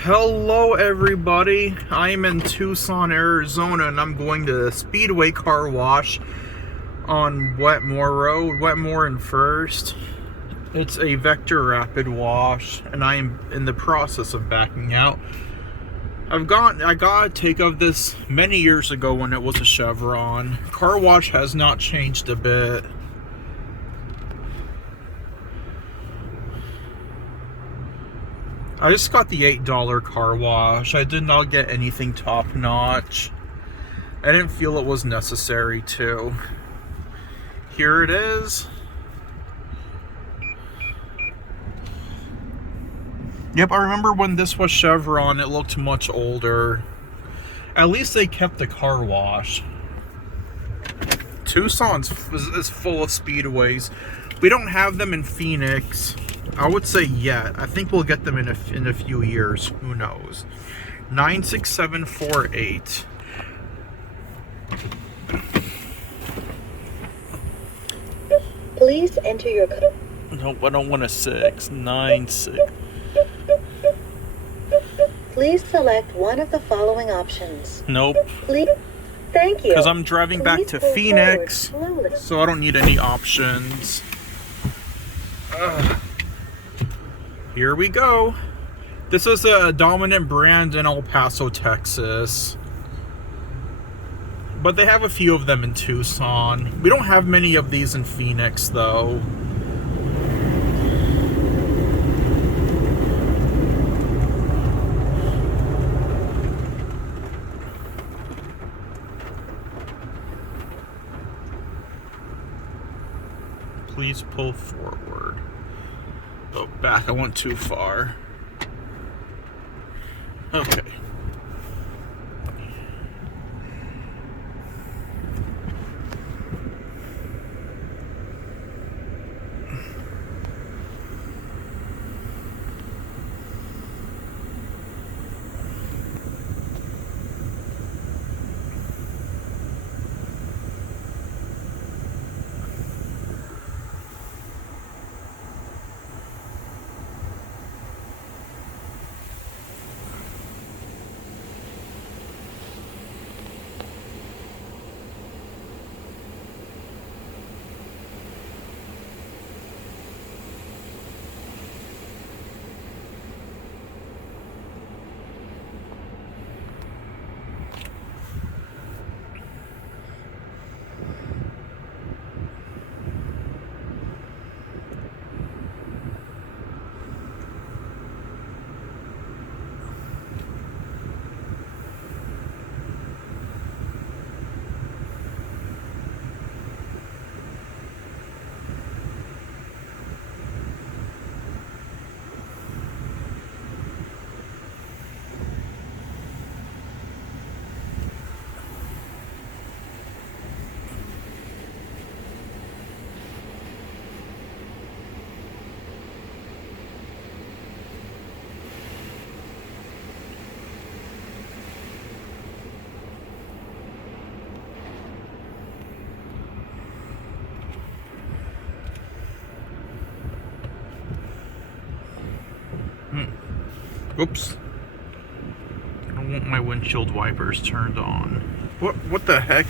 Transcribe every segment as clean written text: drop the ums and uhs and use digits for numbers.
Hello everybody, I'm in Tucson, Arizona, and I'm going to the Speedway car wash on Wetmore Road, Wetmore and First. It's a vector rapid wash, and I am in the process of backing out. I got a take of this many years ago when it was a Chevron. Car wash has not changed a bit. I just got the $8 car wash. I did not get anything top notch. I didn't feel it was necessary to. Here it is. Yep, I remember when this was Chevron, it looked much older. At least they kept the car wash. Tucson is full of speedways. We don't have them in Phoenix, I would say yet. I think we'll get them in a few years. Who knows? 96748. Please enter your code. Nope, I don't want a 696. Please select one of the following options. Nope. Please. Thank you. Because I'm driving back to Phoenix, slowly. so I don't need any options. Here we go. This is a dominant brand in El Paso, Texas. But they have a few of them in Tucson. We don't have many of these in Phoenix, though. Please pull forward. Oh, back. I went too far. Okay. Oops. I don't want my windshield wipers turned on. What the heck?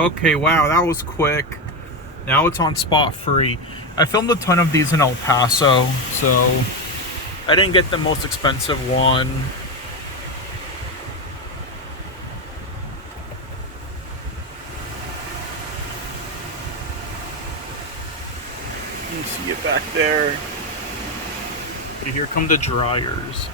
Okay, wow, that was quick. Now it's on spot free. I filmed a ton of these in El Paso, so I didn't get the most expensive one. You can see it back there. Okay, here come the dryers.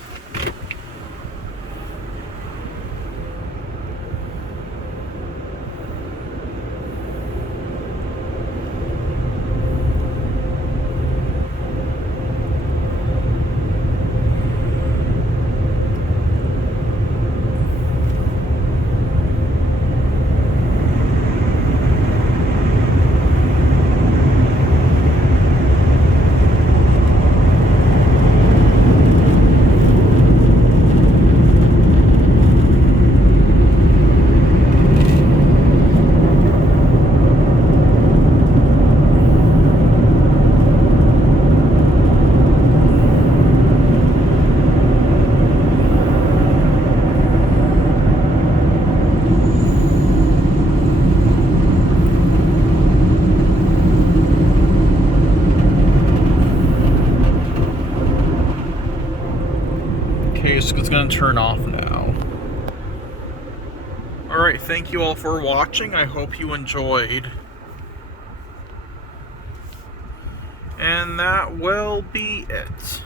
Okay, so it's gonna turn off now. Alright, thank you all for watching. I hope you enjoyed. And that will be it.